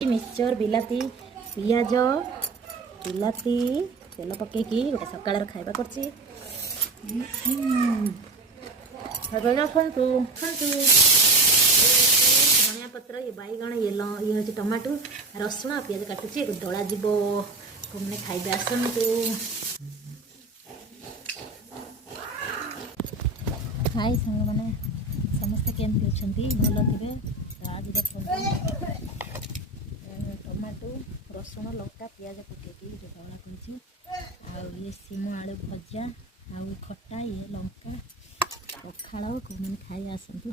Mixture बिलाती पियाज बिलाती तेल पकईकि गोटे सकाळ खाଇବା करछि। धनिया पत्र ये बैगण ये हूँ टमाटो रसुण पियाज काटुची दला जीव मैंने खाइबे आसतु। हाय सांग मैंने समस्ते केमती अच्छा भल थे। आज देखते टमाटो रसुण लंका पियाज पकईकि जो दला कर ये सीम आलू भजा आउ खटा ये लंका पखाड़ को मैंने खाई आसतु।